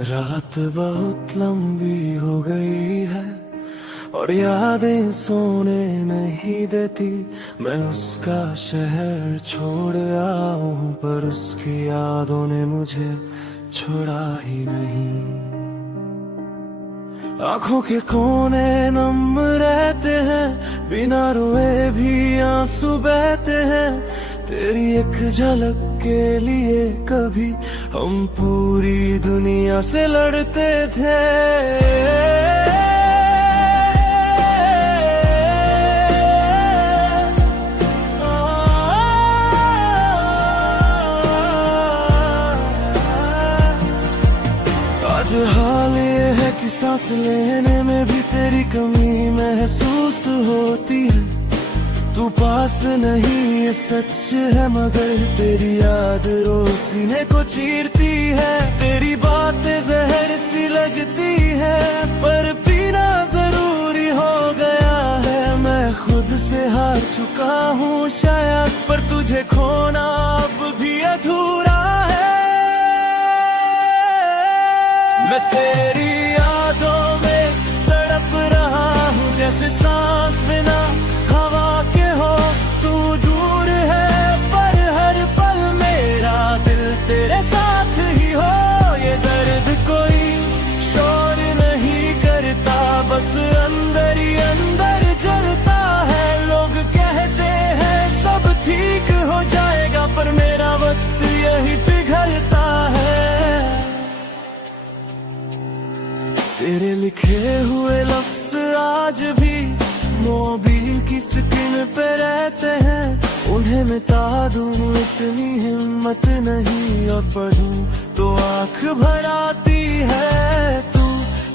रात बहुत लंबी हो गई है और यादें सोने नहीं देती। मैं उसका शहर छोड़ आऊं पर उसकी यादों ने मुझे छोड़ा ही नहीं। आंखों के कोने नम रहते हैं, बिना रोए भी आंसू बहते हैं। तेरी एक झलक के लिए कभी हम पूरी दुनिया से लड़ते थे। आज हाल ये है कि सांस लेने में भी तेरी कमी महसूस होती है। तू पास नहीं ये सच है, मगर तेरी याद रोज सीने को चीरती है। तेरी बातें जहर सी लगती है पर पीना जरूरी हो गया है। मैं खुद से हार चुका हूँ शायद, पर तुझे खोना अब भी अधूरा है। मैं तेरी यादों में तड़प रहा हूँ, जैसे सांस बिना हवा के हो। तू दूर है पर हर पल मेरा दिल तेरे साथ ही हो। ये दर्द कोई शोर नहीं करता, बस अंदर ही अंदर जलता है। लोग कहते हैं सब ठीक हो जाएगा, पर मेरा वक्त यही पिघलता है। तेरे लिखे हुए लफ्ज आज भी मोबाइल की स्क्रीन पे रहते हैं। उन्हें मिटा दूं इतनी हिम्मत नहीं, और पढ़ूं तो आंख भर आती है। तू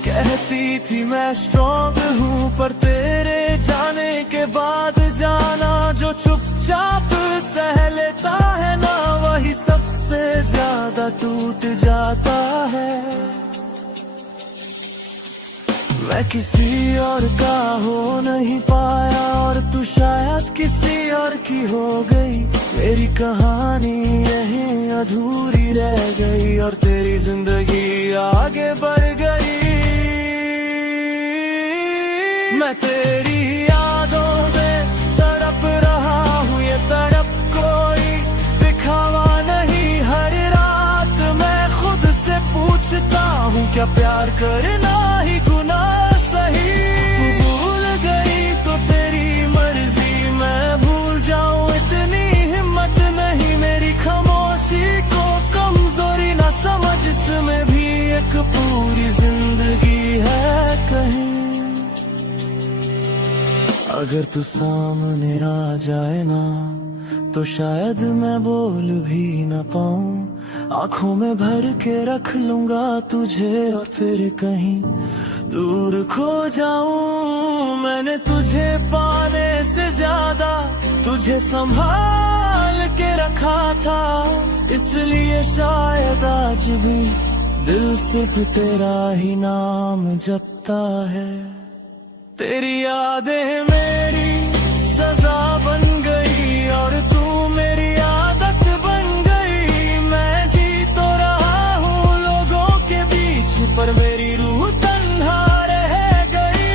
कहती थी मैं स्ट्रॉन्ग हूँ, पर तेरे जाने के बाद जाना जो चुपचाप सह लेता है ना, वही सबसे ज्यादा टूट जाता है। मैं किसी और का हो नहीं पाया और तू शायद किसी और की हो गई। मेरी कहानी यहीं अधूरी रह गई और तेरी जिंदगी आगे बढ़ गई। मैं तेरी यादों में तड़प रहा हूँ, ये तड़प कोई दिखावा नहीं। हर रात मैं खुद से पूछता हूँ, क्या प्यार करना ही गुनाह सही। तू भूल गई तो तेरी मर्जी, मैं भूल जाऊं इतनी हिम्मत नहीं। मेरी खामोशी को कमजोरी ना समझ, इसमें भी एक पूरी जिंदगी है कहीं। अगर तू सामने आ जाए ना, तो शायद मैं बोल भी न पाऊं। आंखों में भर के रख लूंगा तुझे और फिर कहीं दूर खो जाऊं। मैंने तुझे पाने से ज्यादा तुझे संभाल के रखा था, इसलिए शायद आज भी दिल सिर्फ तेरा ही नाम जपता है। तेरी यादें मेरी सजा बन गई और तू मेरी आदत बन गई। मैं जी तो रहा हूँ लोगों के बीच, पर मेरी रूह तन्हा रह गई।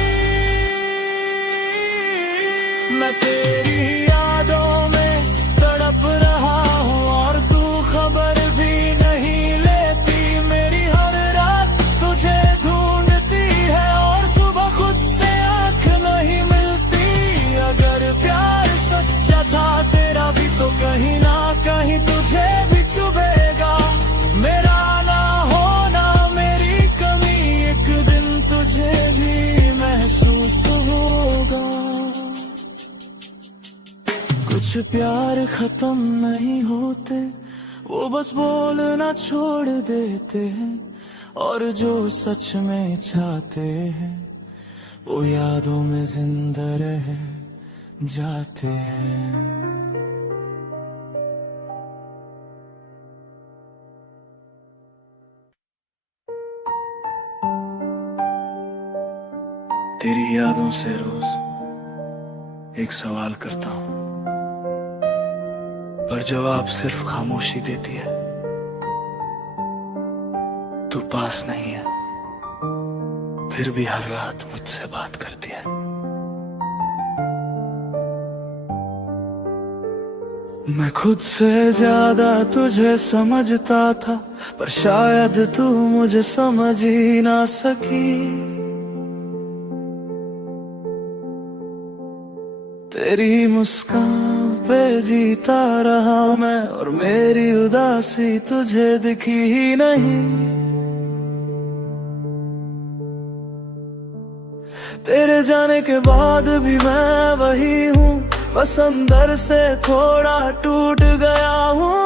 मैं तेरी यादों में तड़प रहा हूँ और तू खबर भी नहीं लेती। मेरी हर रात तुझे ढूंढती है और सुबह खुद से आंख नहीं मिलती। अगर प्यार सच्चा था तेरा भी, तो कहीं ना कहीं तुझे भी चुभेगा। मेरा ना होना मेरी कमी, एक दिन तुझे भी महसूस होगा। कुछ प्यार खत्म नहीं होते, वो बस बोलना छोड़ देते हैं। और जो सच में चाहते हैं वो यादों में जिंदा रह जाते हैं। तेरी यादों से रोज एक सवाल करता हूँ, पर जवाब सिर्फ खामोशी देती है। तू पास नहीं है, फिर भी हर रात मुझसे बात करती है। मैं खुद से ज्यादा तुझे समझता था, पर शायद तू मुझे समझ ही ना सकी। तेरी मुस्कान पे जीता रहा मैं, और मेरी उदासी तुझे दिखी ही नहीं। तेरे जाने के बाद भी मैं वही हूँ, बस अंदर से थोड़ा टूट गया हूँ।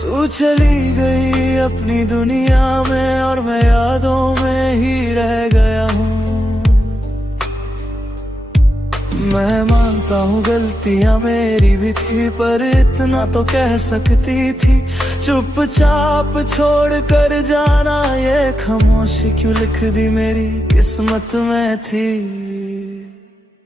तू चली गई अपनी दुनिया में, और मैं यादों में ही रह गया हूँ। मैं मानता हूँ गलतियाँ मेरी भी थी, पर इतना तो कह सकती थी। चुपचाप छोड़ कर जाना, ये खामोशी क्यों लिख दी मेरी किस्मत में थी।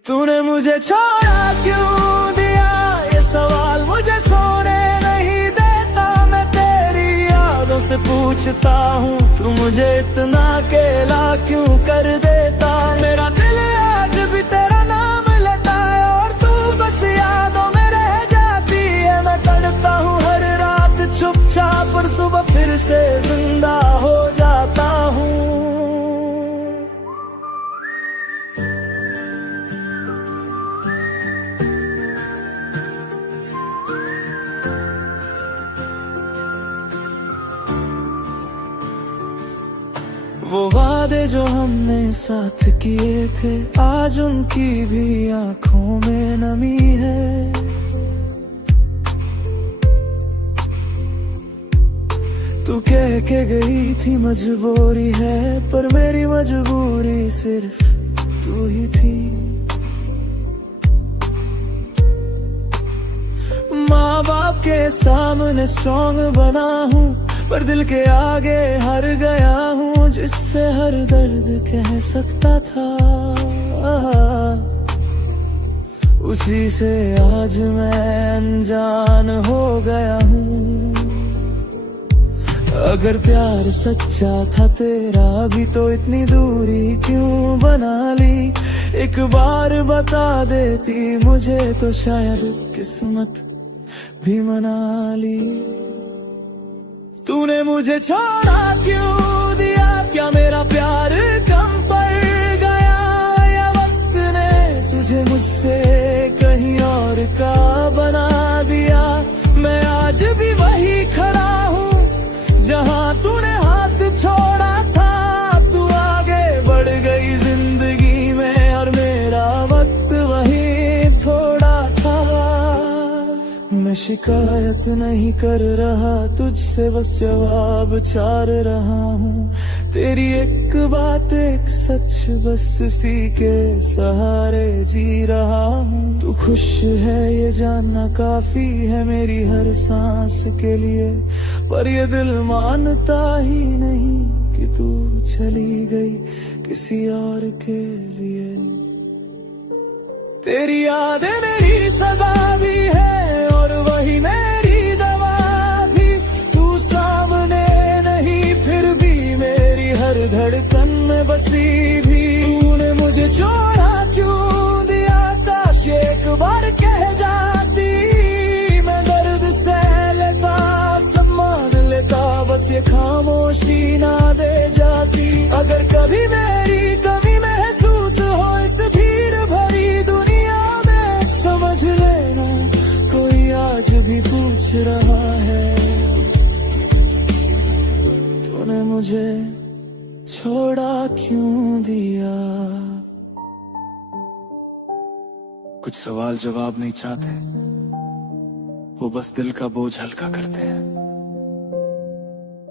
तूने मुझे छोड़ा क्यों दिया, ये सवाल मुझे सोने नहीं देता। मैं तेरी यादों से पूछता हूँ, तू मुझे इतना अकेला क्यों कर देता। मेरा दिल आज भी तेरा नाम लेता है, और तू बस यादों में रह जाती है। मैं तड़पता हूँ हर रात चुपचाप, और सुबह फिर से जिंदा हो जाता हूँ। वो वादे जो हमने साथ किए थे, आज उनकी भी आंखों में नमी है। तू कह के गई थी मजबूरी है, पर मेरी मजबूरी सिर्फ तू ही थी। माँ बाप के सामने स्ट्रॉन्ग बना हूँ, पर दिल के आगे हार गया हूँ। जिससे हर दर्द कह सकता था, उसी से आज मैं अनजान हो गया हूँ। अगर प्यार सच्चा था तेरा भी, तो इतनी दूरी क्यों बना ली। एक बार बता देती मुझे, तो शायद किस्मत भी मना ली। तूने मुझे छोड़ा क्यों दिया, क्या मेरा प्यार कम पड़ गया, या वक्त ने तुझे मुझसे कहीं और का बना दिया। मैं आज भी वही खड़ा हूँ जहाँ तूने हाथ छोड़ा था। तू आगे बढ़ गई जिंदगी में, और मेरा वक्त वही थोड़ा था। मैं शिकायत नहीं कर रहा तुझसे, बस जवाब चार रहा हूँ। तेरी एक बात एक सच, बस इसी के सहारे जी रहा हूँ। तू खुश है ये जानना काफी है मेरी हर सांस के लिए, पर ये दिल मानता ही नहीं कि तू चली गई किसी और के लिए। तेरी यादें मेरी सजा भी है, और वही मेरी दवा भी। तू सामने नहीं, फिर भी मेरी हर धड़कन में बसी भी। तूने मुझे छोड़ा क्यों दिया, काश एक बार कह जाती। मैं दर्द सह लेता, सब मान लेता, बस ये खामोशी ना दे जाती। अगर कभी मेरी कमी महसूस हो इस भीड़ भरी दुनिया में, समझ लेना कोई आज भी पूछ रहा है, तूने मुझे छोड़ा क्यों दिया। कुछ सवाल जवाब नहीं चाहते, वो बस दिल का बोझ हल्का करते हैं।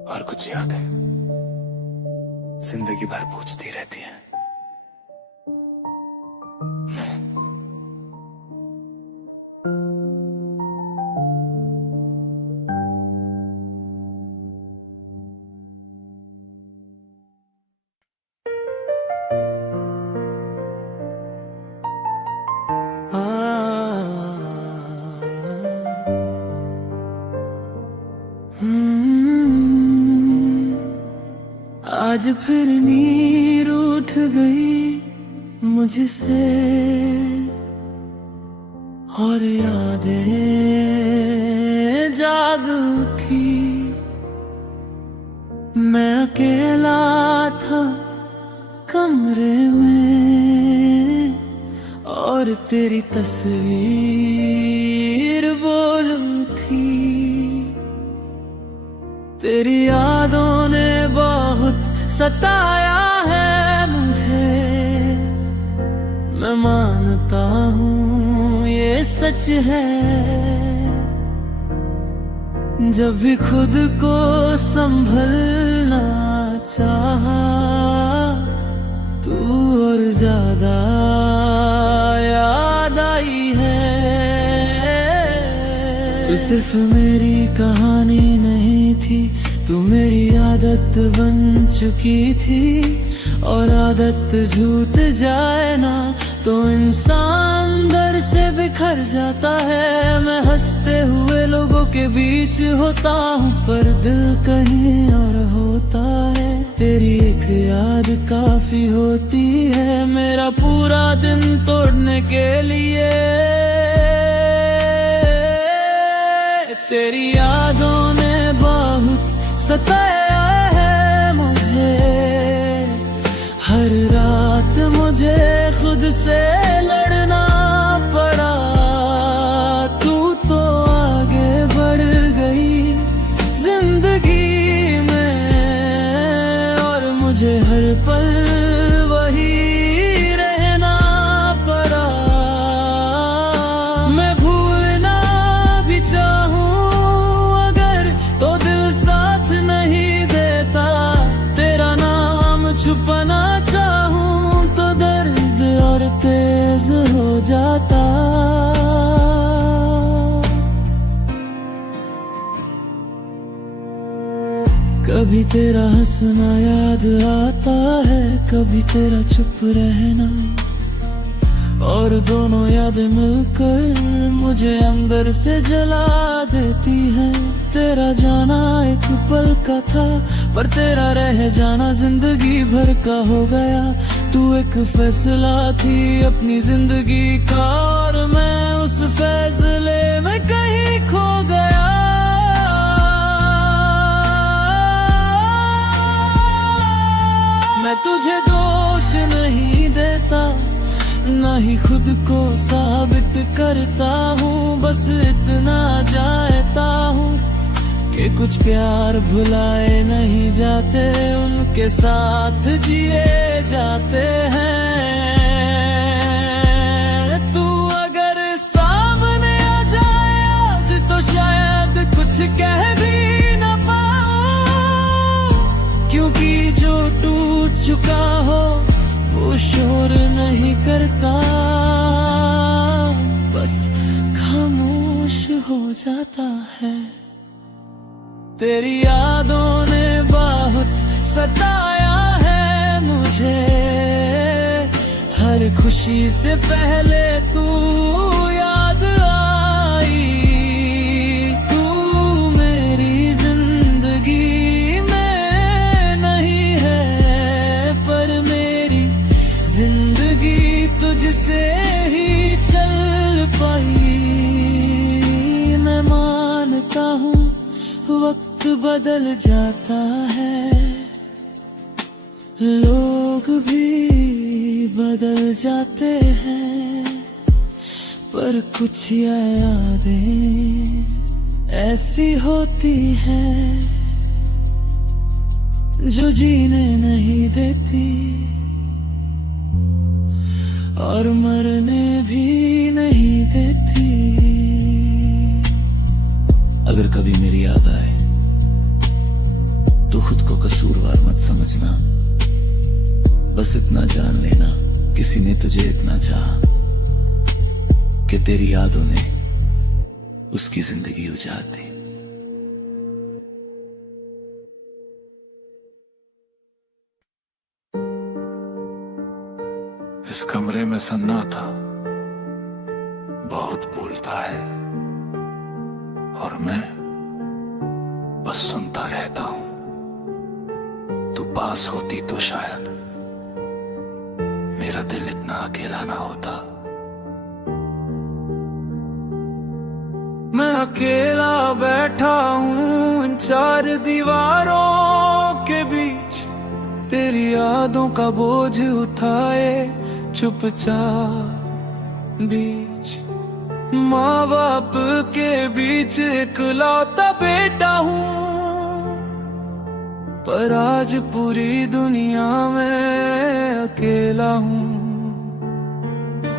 और कुछ यादें जिंदगी भर पूछती रहती हैं। आज फिर नीर उठ गई मुझसे और यादें जाग उठी। मैं अकेला था कमरे में और तेरी तस्वीर बोल थी। तेरी यादों ने बहुत सताया है मुझे, मैं मानता हूँ ये सच है। जब भी खुद को संभलना चाहा तू और ज्यादा याद आई है। तू सिर्फ मेरी कहानी नहीं थी, तू मेरी आदत बन चुकी थी। और आदत झूठ जाए ना तो इंसान दर से बिखर जाता है। मैं हंसते हुए लोगों के बीच होता हूँ पर दिल कहीं और होता है। तेरी एक याद काफी होती है मेरा पूरा दिन तोड़ने के लिए। तेरी यादों ने बहुत सताया है मुझे, हर रात मुझे खुद से लड़ना पड़ा। तू तो आगे बढ़ गई जिंदगी में और मुझे हर पल वही रहना पड़ा। मैं भूलना भी चाहूं अगर तो दिल साथ नहीं देता। तेरा नाम छुपाना चाहूं तो दर्द और तेज हो जाता। कभी तेरा हंसना याद आता है, कभी तेरा चुप रहना, और दोनों यादें मिलकर मुझे अंदर से जला देती है। तेरा जाना एक पल का था पर तेरा रह जाना जिंदगी भर का हो गया। तू एक फैसला थी अपनी जिंदगी का और मैं उस फैसले में कहीं खो गया। मैं तुझे दोष नहीं देता ना ही खुद को साबित करता हूँ, बस इतना जानता हूँ कि कुछ प्यार भुलाए नहीं जाते, उनके साथ जिए जाते हैं। तू अगर सामने आ जाए आज तो शायद कुछ कह भी न पाऊं, क्योंकि जो टूट चुका हो वो शोर नहीं करता, बस खामोश हो जाता है। तेरी यादों ने बहुत सताया है मुझे, हर खुशी से पहले तू याद आई। तू मेरी जिंदगी में नहीं है पर मेरी जिंदगी तुझसे ही चल पाई। मैं मानता हूँ वक्त बदल जाता है, लोग भी बदल जाते हैं, पर कुछ यादें ऐसी होती हैं जो जीने नहीं देती और मरने भी नहीं देती। अगर कभी मेरी याद आए तो खुद को कसूरवार मत समझना, बस इतना जान लेना किसी ने तुझे इतना चाहा कि तेरी यादों ने उसकी जिंदगी उजाड़ दी। इस कमरे में सन्नाटा बहुत बोलता है और मैं बस सुनता रहता हूं। तू पास होती तो शायद मेरा दिल इतना अकेला ना होता। मैं अकेला बैठा हूँ इन चार दीवारों के बीच, तेरी यादों का बोझ उठाए चुपचाप बीच। माँ बाप के बीच इकलौता बेटा हूँ, पर आज पूरी दुनिया में अकेला हूँ।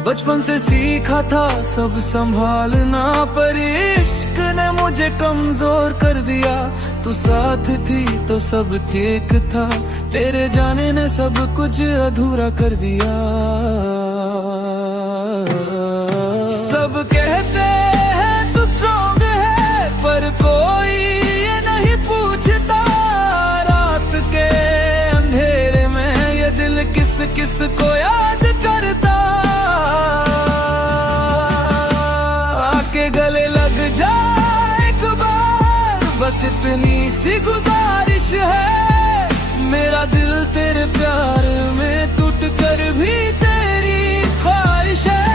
बचपन से सीखा था सब संभालना, पर इश्क ने मुझे कमजोर कर दिया। तू साथ थी तो सब ठीक था, तेरे जाने ने सब कुछ अधूरा कर दिया। सब कहते हैं तू स्ट्रॉन्ग है, पर कोई ये नहीं पूछता रात के अंधेरे में ये दिल किस किस को याद करता। आके गले लग जा एक बार, बस इतनी सी गुजारिश है। मेरा दिल तेरे प्यार में टूट कर भी तेरी ख्वाहिश है।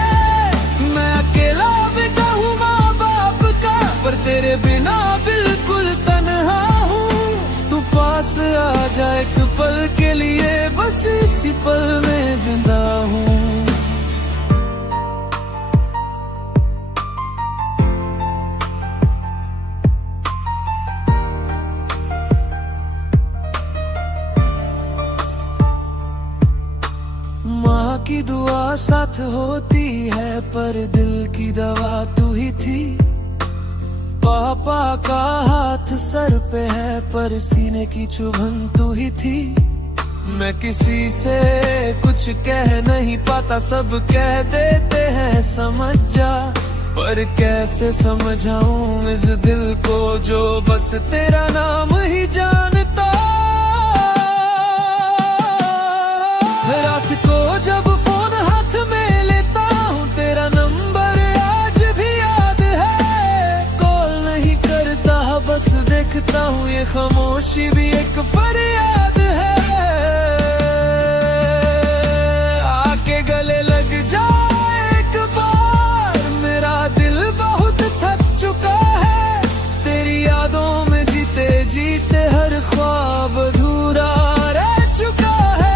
मैं अकेला बेटा हूँ माँ बाप का, पर तेरे बिना बिल्कुल तन्हा हूँ। तू पास आ जा एक पल के लिए, बस इसी पल में जिंदा हूँ। माँ की दुआ साथ होती है, पर दिल की दवा तू ही थी। पापा का हाथ सर पे है, पर सीने की चुभन तू ही थी। मैं किसी से कुछ कह नहीं पाता, सब कह देते हैं समझ जा, पर कैसे समझाऊं इस दिल को जो बस तेरा नाम ही जानता। रात को जब फोन हाथ में लेता हूँ, तेरा नंबर आज भी याद है। कॉल नहीं करता बस देखता हूँ, ये खामोशी भी एक फरियाद है। आके गले लग जा एक बार, मेरा दिल बहुत थक चुका है। तेरी यादों में जीते जीते हर ख्वाब अधूरा रह चुका है।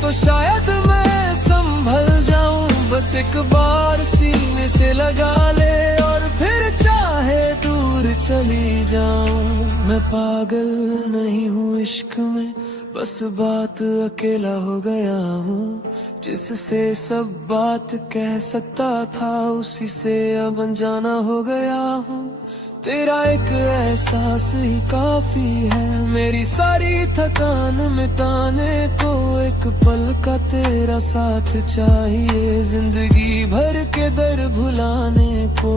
तो शायद मैं संभल जाऊं, बस एक बार सीने से लगा ले और फिर चाहे दूर चली जाऊं। मैं पागल नहीं हूँ इश्क में, बस बात अकेला हो गया हूँ। जिससे सब बात कह सकता था, उसी से अब अनजाना हो गया हूँ। तेरा एक एहसास ही काफी है, मेरी सारी थकान मिटाने को। एक पल का तेरा साथ चाहिए, जिंदगी भर के दर्द भुलाने को।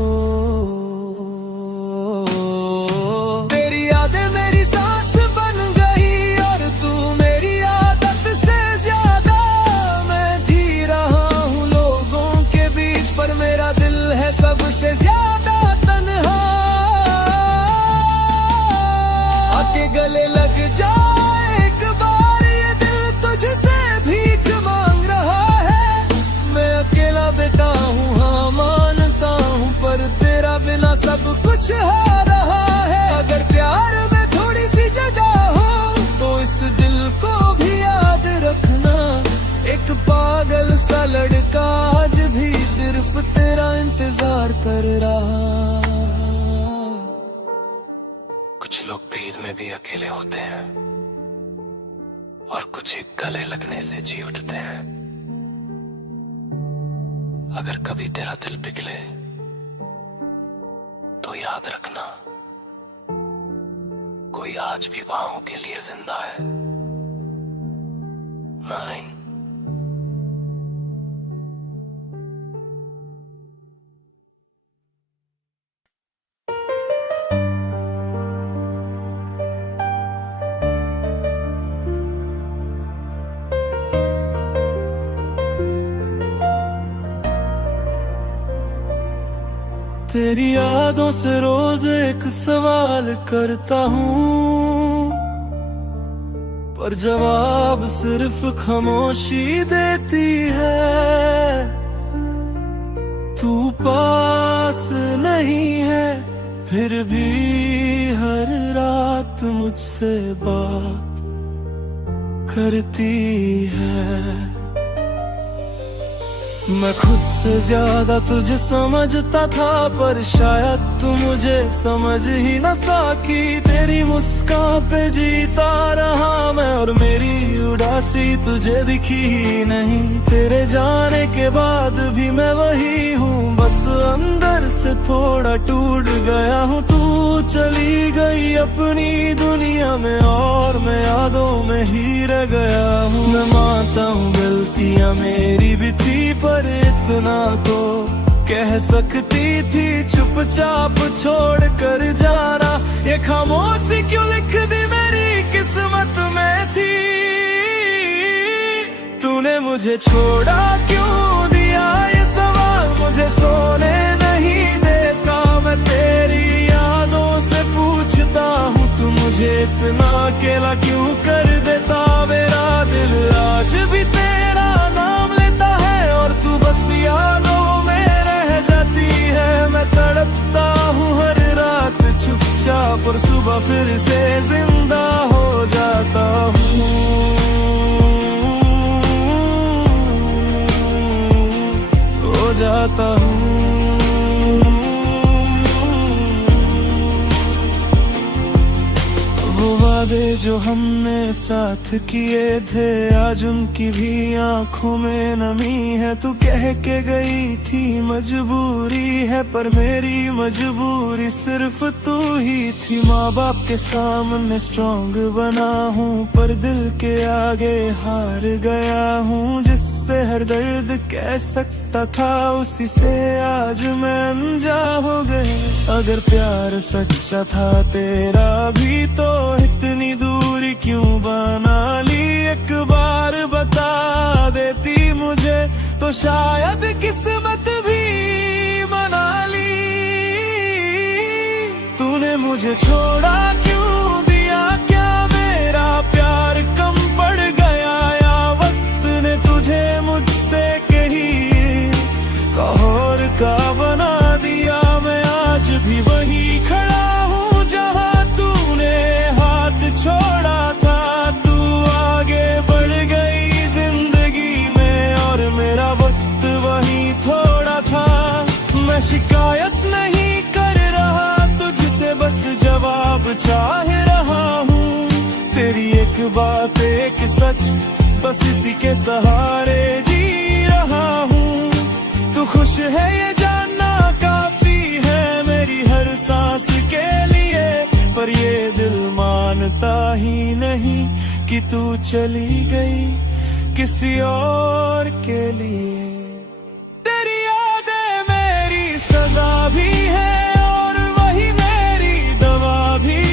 तेरी यादें मेरी सांस बन गई, और तू मेरी आदत से ज्यादा। मैं जी रहा हूँ लोगों के बीच, पर मेरा दिल है सबसे ज्यादा तन्हा। आके गले लग जा एक बार, ये दिल तुझसे भीख मांग रहा है। मैं अकेला बेटा हूँ हाँ मानता हूँ, पर तेरा बिना सब कुछ है रहा है। अगर प्यार में थोड़ी सी जगह हो, तो इस दिल को भी याद रखना। एक पागल सा लड़का आज भी सिर्फ तेरा इंतजार कर रहा। कुछ लोग भीड़ में भी अकेले होते हैं, और कुछ एक गले लगने से जी उठते हैं। अगर कभी तेरा दिल पिघले तो याद रखना, कोई आज भी बाहों के लिए जिंदा है। 9 तेरी यादों से रोज एक सवाल करता हूँ, पर जवाब सिर्फ खामोशी देती है। तू पास नहीं है, फिर भी हर रात मुझसे बात करती है। मैं खुद से ज्यादा तुझे समझता था, पर शायद तू मुझे समझ ही न सकी। तेरी मुस्कान पे जीता रहा मैं, और मेरी उदासी तुझे दिखी ही नहीं। तेरे जाने के बाद भी मैं वही हूँ, बस अंदर से थोड़ा टूट गया हूँ। तू चली गई अपनी दुनिया में, और मैं यादों में ही रह गया हूँ। मैं मानता हूँ गलतियाँ मेरी भी थी, पर इतना तो कह सकती थी। चुपचाप छोड़ कर जाना, ये खामोशी क्यों लिख दी मेरी किस्मत में थी। तूने मुझे छोड़ा क्यों दिया, ये सवाल मुझे सोने नहीं देता। मैं तेरी यादों से पूछता हूँ, तू मुझे इतना अकेला क्यों कर देता। मेरा दिल आज भी तेरा नाम लेता है, और तू बस यादों में रह जाती है। मैं तड़पता हूँ हर रात चुपचाप, और सुबह फिर से जिंदा हो जाता हूँ। हो जाता हूँ। वो वादे जो हमने साथ किए थे, आज उनकी भी आंखों में नमी है। तू कह के गई थी मजबूरी है, पर मेरी मजबूरी सिर्फ तू ही थी। माँ बाप के सामने स्ट्रॉन्ग बना हूँ, पर दिल के आगे हार गया हूँ। जिससे हर दर्द कह सकता था, उसी से आज मैं अनजा हो गई। अगर प्यार सच्चा था तेरा भी, तो इतनी दूरी क्यों बना ली। एक बार बता देती मुझे, तो शायद किस्मत भी मना ली। तूने मुझे छोड़ा क्यों दिया, क्या मेरा प्यार कम पड़ गया, या वक्त ने तुझे मुझसे कही कहर का बना दिया। मैं आज भी वही खड़ा हूँ जहाँ तूने हाथ छोड़ा था। तू आगे बढ़ गई जिंदगी में, और मेरा वक्त वही थोड़ा था। मैं शिकायत नहीं कर रहा तुझसे, बस जवाब चाह रहा हूँ। तेरी एक बात एक सच, बस इसी के सहारे जी रहा हूँ। तू खुश है ये जानना काफी है मेरी हर सांस के लिए, पर ये दिल मानता ही नहीं कि तू चली गई किसी और के लिए। तेरी यादें मेरी सजा भी है, और वही मेरी दवा भी।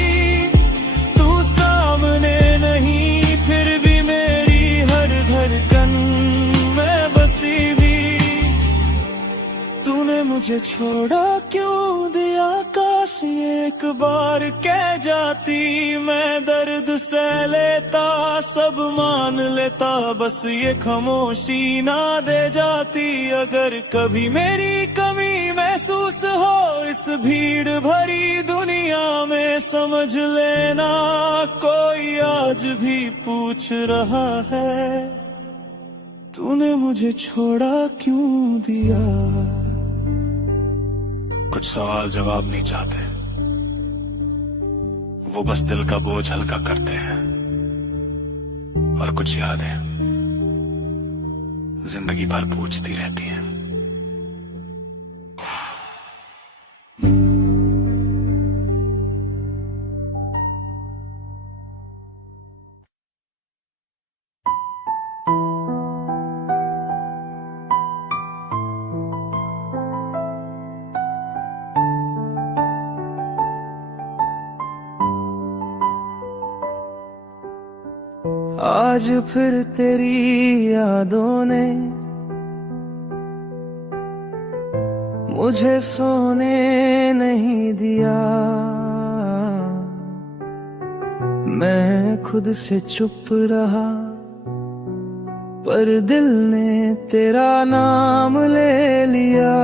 तू सामने नहीं, फिर भी मेरी हर धड़कन में बसी भी। तूने मुझे छोड़ा क्यों दिया, काश एक बार कह जाती। मैं दर्द सह लेता, सब मान लेता, बस ये खामोशी ना दे जाती। अगर कभी मेरी कमी महसूस हो इस भीड़ भरी दुनिया में, समझ लेना कोई आज भी पूछ रहा है, तूने मुझे छोड़ा क्यों दिया। कुछ सवाल जवाब नहीं चाहते, वो बस दिल का बोझ हल्का करते हैं। और कुछ यादें जिंदगी भर पूछती रहती हैं। आज फिर तेरी यादों ने मुझे सोने नहीं दिया। मैं खुद से चुप रहा, पर दिल ने तेरा नाम ले लिया।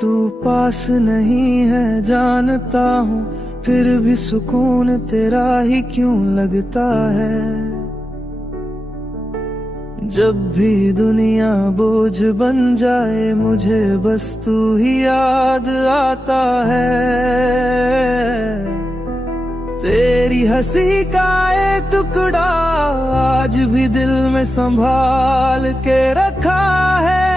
तू पास नहीं है जानता हूँ, फिर भी सुकून तेरा ही क्यों लगता है। जब भी दुनिया बोझ बन जाए, मुझे बस तू ही याद आता है। तेरी हंसी का एक टुकड़ा आज भी दिल में संभाल के रखा है।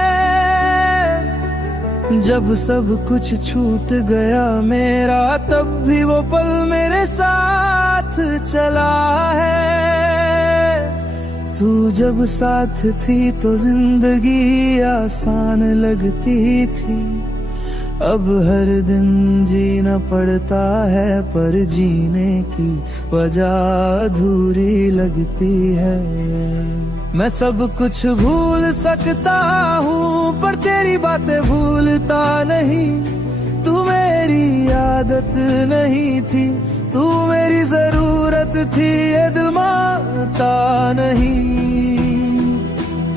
जब सब कुछ छूट गया मेरा, तब भी वो पल मेरे साथ चला है। तू जब साथ थी तो जिंदगी आसान लगती थी। अब हर दिन जीना पड़ता है, पर जीने की वजह अधूरी लगती है। मैं सब कुछ भूल सकता हूँ, पर तेरी बातें भूलता नहीं। तू मेरी आदत नहीं थी, तू मेरी जरूरत थी, ये दिल मानता नहीं।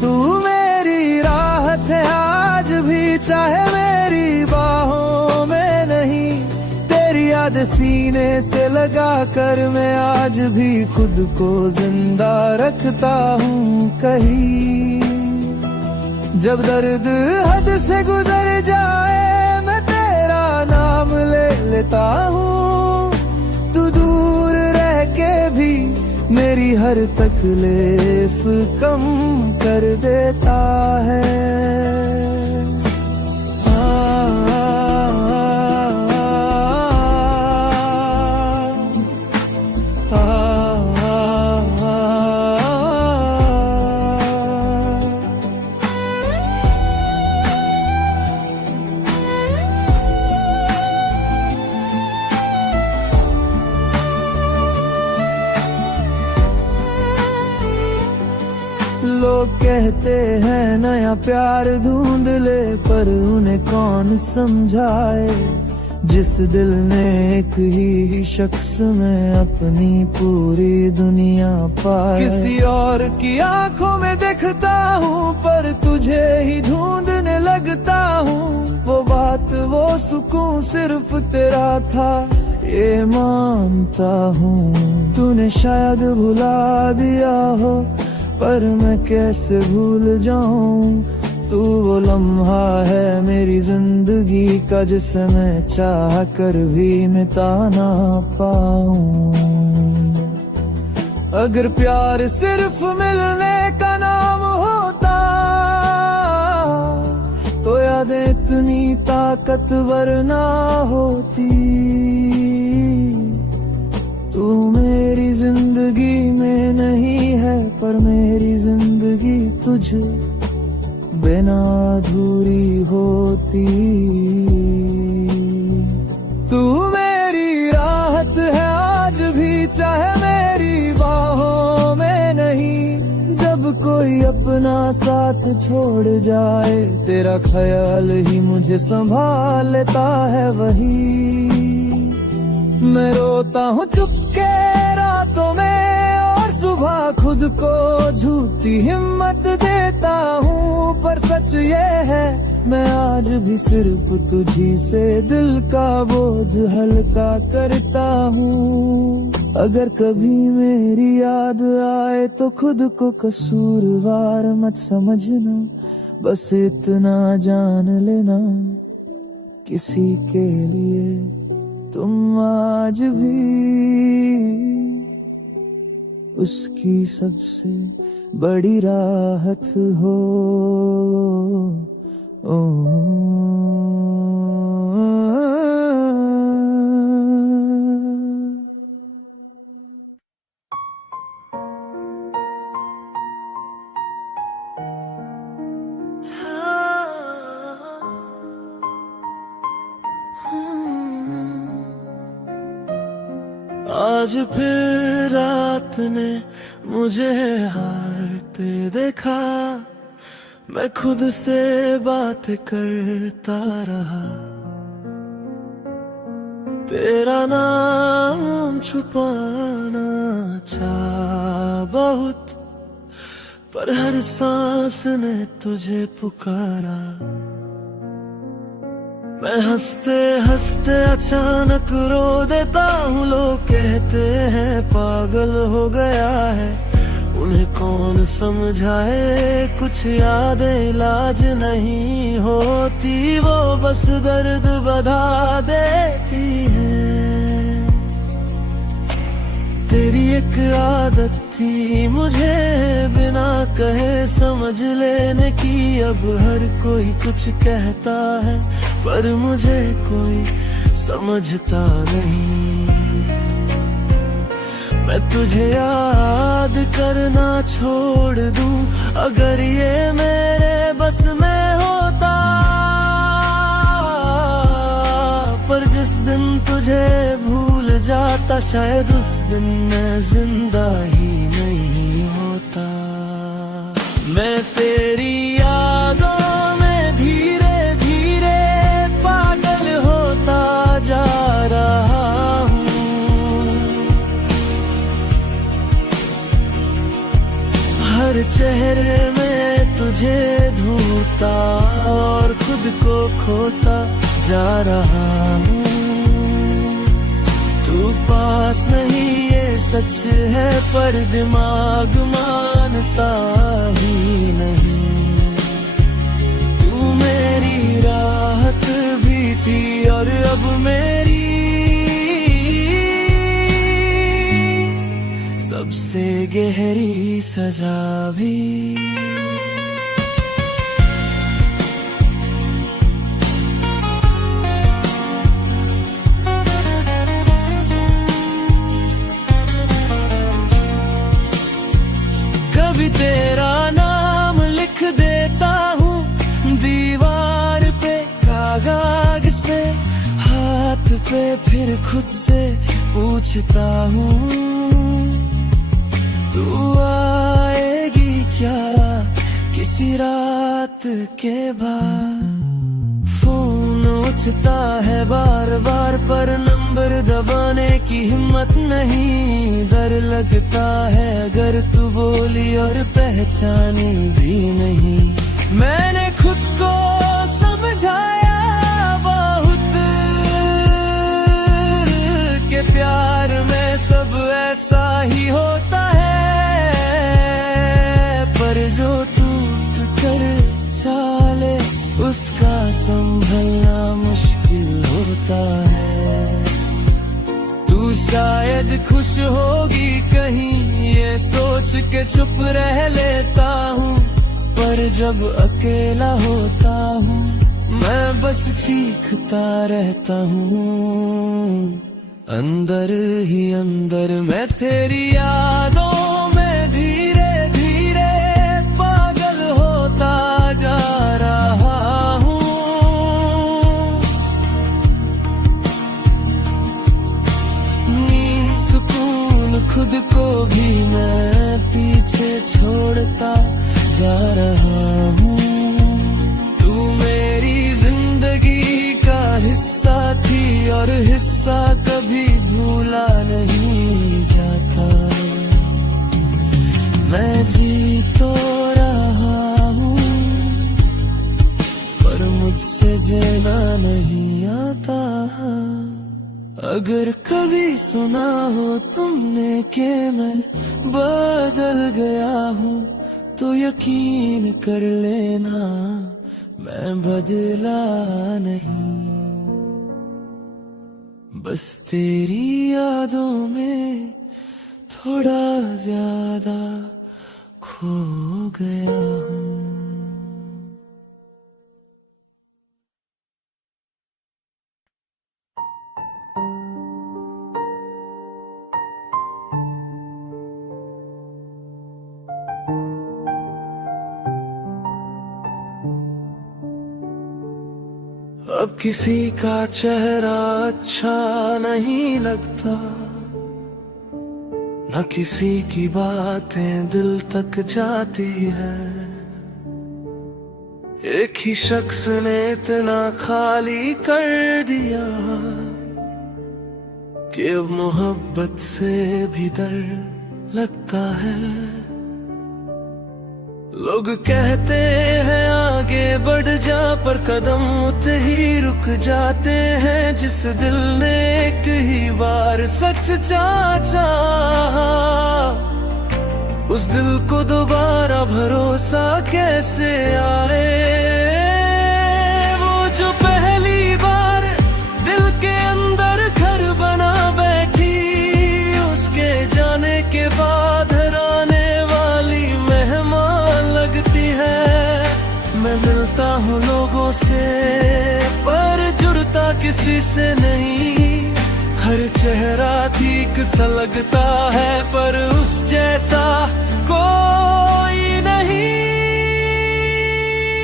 तू मेरी राहत है आज भी, चाहे मेरी बाहों में नहीं। तेरी याद सीने से लगा कर मैं आज भी खुद को जिंदा रखता हूँ कहीं। जब दर्द हद से गुजर जाए, मैं तेरा नाम ले लेता हूँ। तू दूर रह के भी मेरी हर तकलीफ कम कर देता है। लोग कहते हैं नया प्यार ढूंढ ले, पर उन्हें कौन समझाए। जिस दिल ने एक ही शख्स में अपनी पूरी दुनिया पाए। किसी और की आंखों में देखता हूँ, पर तुझे ही ढूंढने लगता हूँ। वो बात वो सुकून सिर्फ तेरा था, ये मानता हूँ। तूने शायद भुला दिया हो, पर मैं कैसे भूल जाऊं। तू वो लम्हा है मेरी जिंदगी का, जिसे मैं चाह कर भी मिटा ना पाऊं। अगर प्यार सिर्फ मिलने का नाम होता, तो यादें इतनी ताकतवर ना होती। तू मेरी जिंदगी में नहीं है, पर मेरी जिंदगी तुझ बिना अधूरी होती। तू मेरी राहत है आज भी, चाहे मेरी बाहों में नहीं। जब कोई अपना साथ छोड़ जाए, तेरा ख्याल ही मुझे संभाल लेता है वही। मैं रोता हूँ चुपके रातों में, और सुबह खुद को झूठी हिम्मत देता हूँ। पर सच ये है, मैं आज भी सिर्फ तुझी से दिल का बोझ हल्का करता हूँ। अगर कभी मेरी याद आए, तो खुद को कसूरवार मत समझना। बस इतना जान लेना, किसी के लिए तुम आज भी उसकी सबसे बड़ी राहत हो। आज फिर रात ने मुझे हारते देखा, मैं खुद से बात करता रहा, तेरा नाम छुपाना चाहा बहुत, पर हर सांस ने तुझे पुकारा। मैं हंसते हंसते अचानक रो देता हूँ, लोग कहते हैं पागल हो गया है। उन्हें कौन समझाए, कुछ यादें इलाज नहीं होती, वो बस दर्द बढ़ा देती है। तेरी एक आदत थी मुझे बिना कहे समझ लेने की, अब हर कोई कुछ कहता है पर मुझे कोई समझता नहीं। मैं तुझे याद करना छोड़ दूं, अगर ये मेरे बस में होता, पर जिस दिन तुझे भूल जाता, शायद उस दिन मैं जिंदा ही नहीं होता। मैं तेरी यादों में धीरे धीरे पागल होता जा रहा हूँ। हर चेहरे में तुझे ढूंढता और खुद को खोता जा रहा हूँ। तू पास नहीं ये सच है, पर दिमाग मानता ही नहीं। तू मेरी राहत भी थी और अब मेरी सबसे गहरी सजा भी। कभी तेरा नाम लिख देता हूँ दीवार पे, कागज पे, हाथ पे, फिर खुद से पूछता हूँ तू आएगी क्या किसी रात के बाद। फोन उठता है बार बार पर नंबर दबाने की हिम्मत नहीं। डर लगता है अगर तू बोली और पहचानी भी नहीं। मैंने खुद को समझाया बहुत के प्यार में सब ऐसा ही होता है, पर जो टूट कर चाले उसका संभलना मुश्किल होता है। तू शायद खुश होगी कहीं ये सोच के चुप रह लेता हूँ, पर जब अकेला होता हूँ मैं बस चीखता रहता हूँ अंदर ही अंदर। मैं तेरी यादों में धीरे धीरे पागल होता जा रहा हूँ। नींद सुकून खुद को भी मैं पीछे छोड़ता जा रहा हूँ। तू मेरी जिंदगी का हिस्सा थी और हिस्सा कभी भूला नहीं जाता। मैं जी तो रहा हूँ पर मुझसे जीना नहीं आता। अगर कभी सुना हो तुमने कि मैं बदल गया हूँ तो यकीन कर लेना मैं बदला नहीं। बस तेरी यादों में थोड़ा ज्यादा खो गया हूँ। अब किसी का चेहरा अच्छा नहीं लगता, न किसी की बातें दिल तक जाती है। एक ही शख्स ने इतना खाली कर दिया कि अब मोहब्बत से भी डर लगता है। लोग कहते हैं आगे बढ़ जा, पर कदम उतने ही रुक जाते हैं। जिस दिल ने एक ही बार सच चाहा, उस दिल को दोबारा भरोसा कैसे आए। वो जो पहली बार दिल के अंदर घर बना बैठी, उसके जाने के बाद हराने वाली मेहमान लगती है। मैं मिलता हूँ लोगों से पर जुड़ता किसी से नहीं। हर चेहरा ठीक सा लगता है पर उस जैसा कोई नहीं।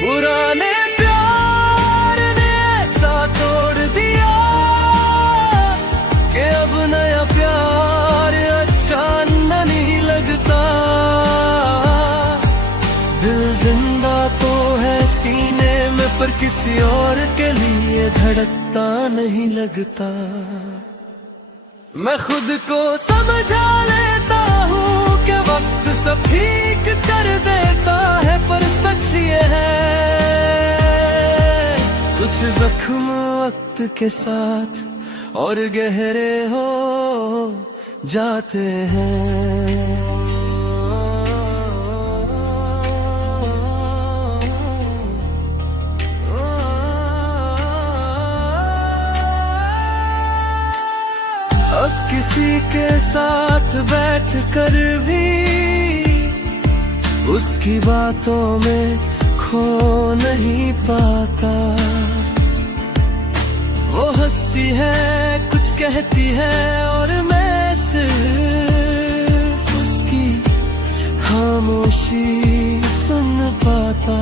पुराने प्यार ने ऐसा तोड़ दिया कि अब नया प्यार अच्छा नहीं लगता। दिल जिंदा तो है सीने में, पर किसी और के लिए धड़कता नहीं लगता। मैं खुद को समझा लेता हूँ कि वक्त सब ठीक कर देता है, पर सच ये है कुछ जख्म वक्त के साथ और गहरे हो जाते हैं। अब किसी के साथ बैठ कर भी उसकी बातों में खो नहीं पाता। वो हंसती है, कुछ कहती है और मैं सिर्फ उसकी खामोशी सुन पाता।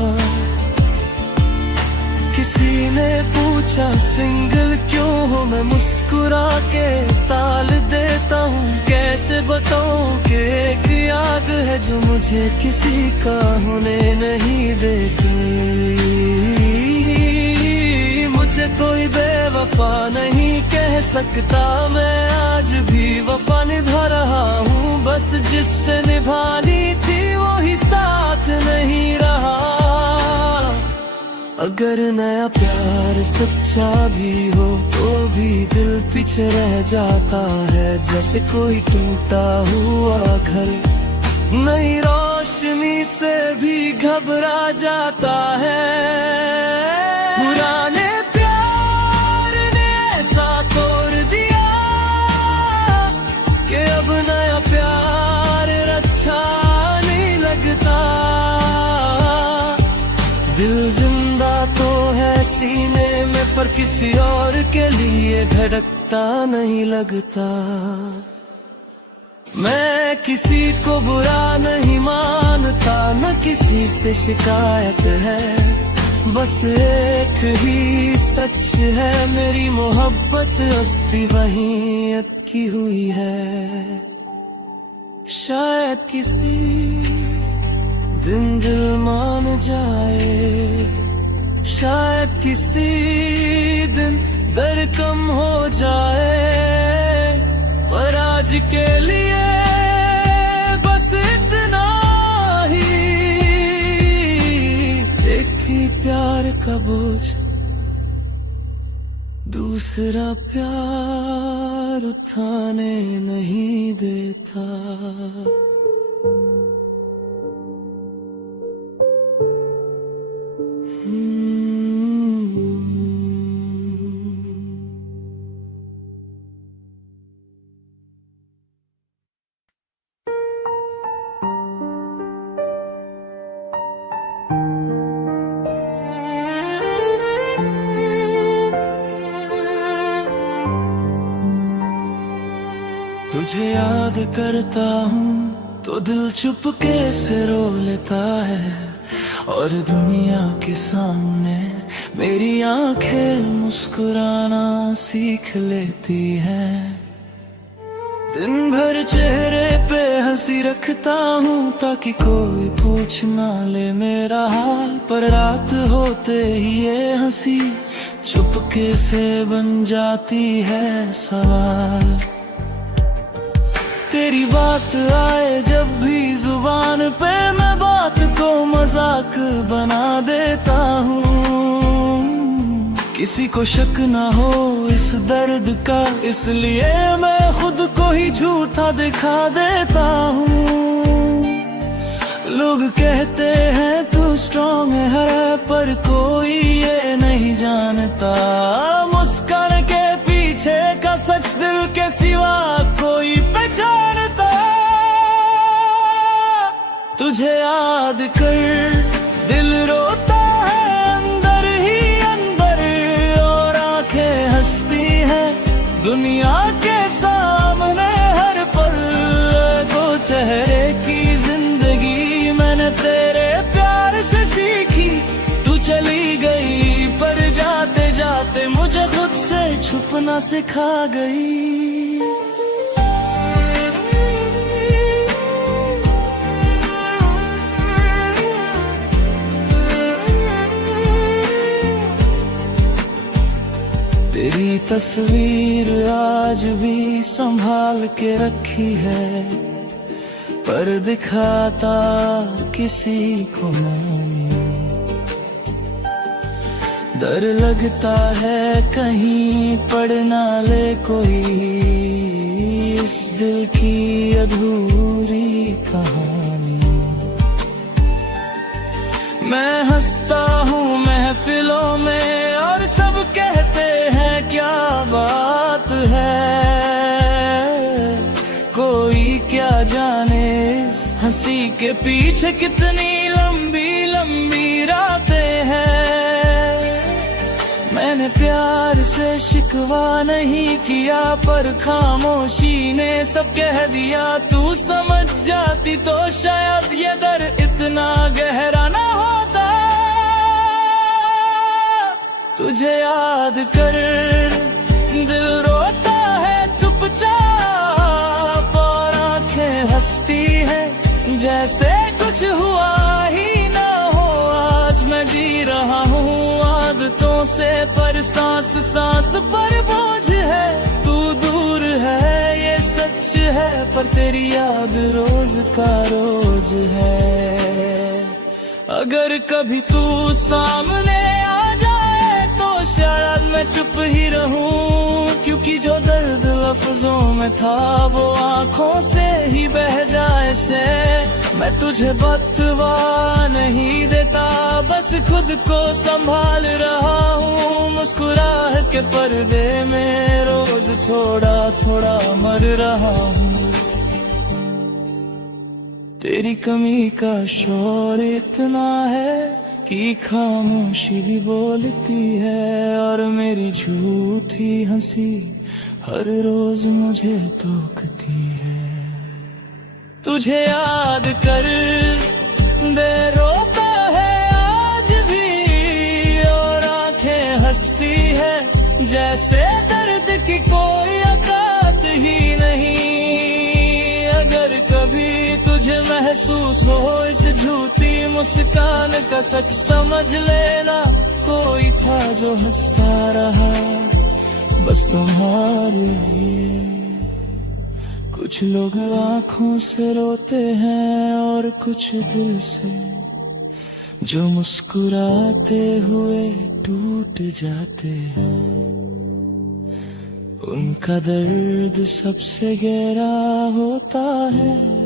किसी ने पूछा सिंगल क्यों हो, मैं मुस्कुरा के ताल देता हूँ। कैसे बताऊँ कि एक याद है जो मुझे किसी का होने नहीं देती। मुझे कोई बेवफा नहीं कह सकता, मैं आज भी वफा निभा रहा हूँ। बस जिससे निभानी थी वो ही साथ नहीं रहा। अगर नया प्यार सच्चा भी हो तो भी दिल पीछे रह जाता है, जैसे कोई टूटा हुआ घर नई रोशनी से भी घबरा जाता है। पुराने प्यार ने ऐसा तोड़ दिया कि अब नया प्यार अच्छा नहीं लगता। दिल जिंदा तो है सीने में, पर किसी और के लिए धड़कता नहीं लगता। मैं किसी को बुरा नहीं मानता, न किसी से शिकायत है। बस एक ही सच है, मेरी मोहब्बत अब भी वहीं अटकी हुई है। शायद किसी दिन दिल मान जाए, शायद किसी दिन दर्द कम हो जाए, पर आज के लिए बस इतना ही। एक ही प्यार का बोझ दूसरा प्यार उठाने नहीं देता। तुझे याद करता हूँ तो दिल चुपके से रो लेता है, और दुनिया के सामने मेरी आंखें मुस्कुराना सीख लेती है। दिन भर चेहरे पे हंसी रखता हूँ ताकि कोई पूछ ना ले मेरा हाल, पर रात होते ही ये हंसी चुपके से बन जाती है सवाल। तेरी बात आए जब भी जुबान पे, मैं बात को मजाक बना देता हूँ। किसी को शक ना हो इस दर्द का, इसलिए मैं खुद को ही झूठा दिखा देता हूँ। लोग कहते हैं तू स्ट्रॉन्ग है, पर कोई ये नहीं जानता मुस्कान के पीछे का सच दिल के सिवा कोई पहचानता। तुझे याद कर दिल रोता है अंदर ही अंदर, और आंखें हंसती हैं दुनिया के सामने हर पल। दो चेहरे की जिंदगी मैंने तेरे प्यार से सीखी, तू चली गई पर जाते जाते मुझे खुद से छुपना सिखा गई। तेरी तस्वीर आज भी संभाल के रखी है, पर दिखाता किसी को नहीं। डर लगता है कहीं पढ़ ना ले कोई इस दिल की अधूरी कहानी। मैं हंसता हूँ महफिलों में और सब कहते हैं क्या बात है, कोई क्या जाने इस हंसी के पीछे कितनी लंबी लंबी रातें हैं। मैंने प्यार से शिकवा नहीं किया, पर खामोशी ने सब कह दिया। तू समझ जाती तो शायद ये दर्द इतना गहरा ना होता। तुझे याद कर दिल रोता है चुपचाप, और आंखें हंसती हैं जैसे कुछ हुआ ही ना हो। आज मैं जी रहा हूँ आदतों से, पर सांस सांस पर बोझ है। तू दूर है ये सच है, पर तेरी याद रोज का रोज है। अगर कभी तू सामने आ जाए तो शायद मैं चुप ही रहूं, क्योंकि जो दर्द लफ्जों में था वो आंखों से ही बह जाए से। मैं तुझे बतवा नहीं देता, बस खुद को संभाल रहा हूँ। मुस्कुराहट के पर्दे में रोज थोड़ा थोड़ा मर रहा हूँ। तेरी कमी का शोर इतना है कि खामोशी भी बोलती है, और मेरी झूठी हंसी हर रोज मुझे टोकती है। तुझे याद कर दे रोता है आज भी, और आंखें हंसती है जैसे दर्द की कोई औकात ही नहीं। अगर कभी तुझे महसूस हो इस झूठी मुस्कान का सच, समझ लेना कोई था जो हंसता रहा बस तुम्हारे लिए। कुछ लोग आंखों से रोते हैं और कुछ दिल से, जो मुस्कुराते हुए टूट जाते हैं। उनका दर्द सबसे गहरा होता है।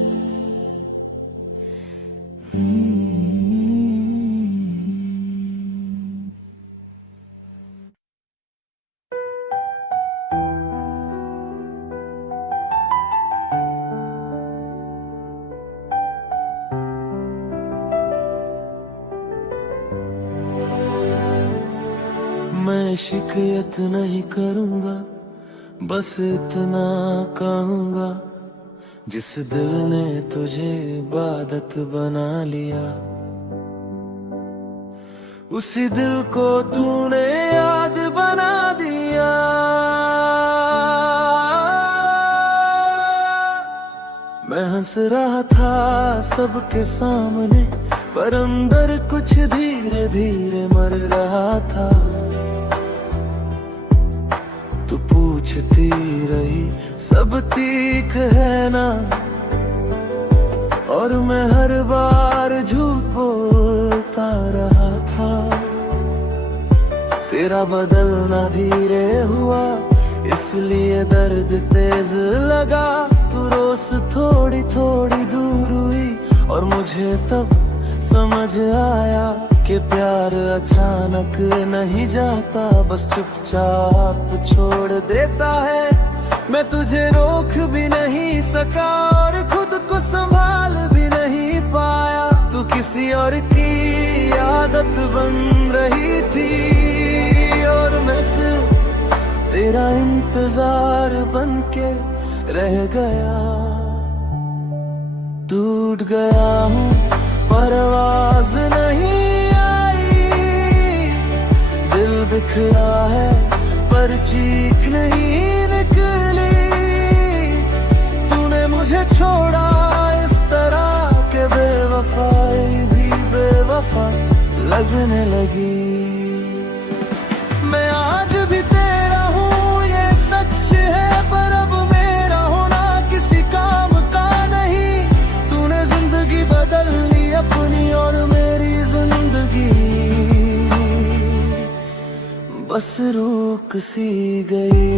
मैं शिकायत नहीं करूंगा, बस इतना कहूंगा, जिस दिल ने तुझे इबादत बना लिया, उसी दिल को तूने याद बना दिया। हंस रहा था सबके सामने, पर अंदर कुछ धीरे धीरे मर रहा था। तू पूछती रही सब ठीक है ना, और मैं हर बार झूठ बोलता रहा था। तेरा बदलना धीरे हुआ, इसलिए दर्द तेज लगा। तू रोज थोड़ी थोड़ी दूर हुई, और मुझे तब समझ आया कि प्यार अचानक नहीं जाता, बस चुपचाप छोड़ देता है। मैं तुझे रोक भी नहीं सका और खुद को संभाल भी नहीं पाया। तू किसी और की आदत बन रही थी, और मैं सिर्फ तेरा इंतजार बनके रह गया। टूट गया हूँ पर आवाज नहीं आई, दिल बिखरा है पर चीख नहीं निकली। तूने मुझे छोड़ा इस तरह के बेवफाई भी बेवफा लगने लगी। मैं आज भी तेरा हूँ ये सच है, पर अब मेरा होना किसी काम का नहीं। तूने जिंदगी बदल ली अपनी, और मेरी जिंदगी बस रुक सी गई।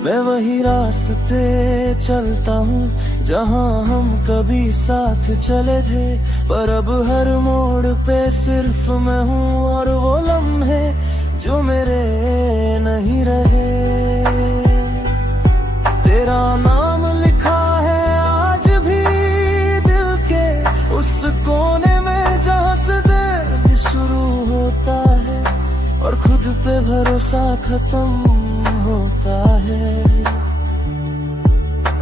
मैं वही रास्ते चलता हूँ जहाँ हम कभी साथ चले थे, पर अब हर मोड़ पे सिर्फ मैं हूँ, और वो लम्हे जो मेरे नहीं रहे। तेरा नाम लिखा है आज भी दिल के उस कोने में, जहाँ से दर्द शुरू होता है और खुद पे भरोसा खत्म होता है।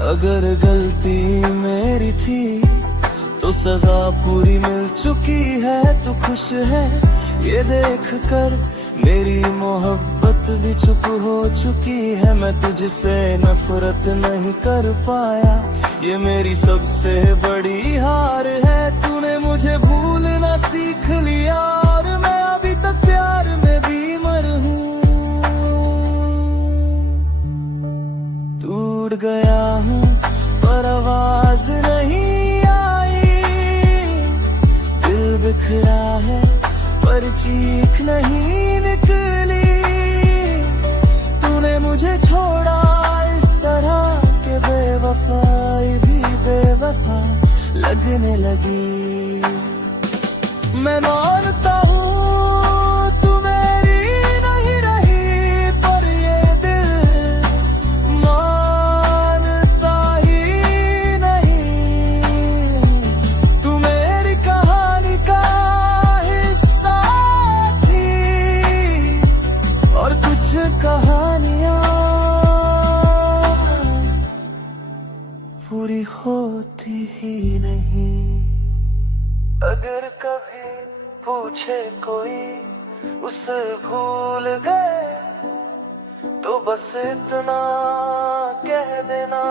अगर गलती मेरी थी तो सजा पूरी मिल चुकी है। तू खुश है ये देख कर, मेरी मोहब्बत भी चुप हो चुकी है। मैं तुझसे नफरत नहीं कर पाया, ये मेरी सबसे बड़ी हार है। तूने मुझे भूलना सीख लिया, और मैं अभी तक प्यार में बीमार हूँ। टूट गया हूँ पर आवाज नहीं आई, दिल बिखरा है पर चीख नहीं निकली। तूने मुझे छोड़ा इस तरह के बेवफाई भी बेवफा लगने लगी। मैं मानता हूँ कहानियां पूरी होती ही नहीं। अगर कभी पूछे कोई उसे भूल गए, तो बस इतना कह देना,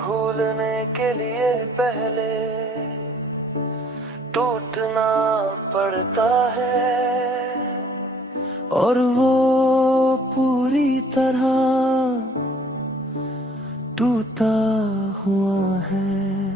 भूलने के लिए पहले टूटना पड़ता है। और वो पूरी तरह टूटा हुआ है।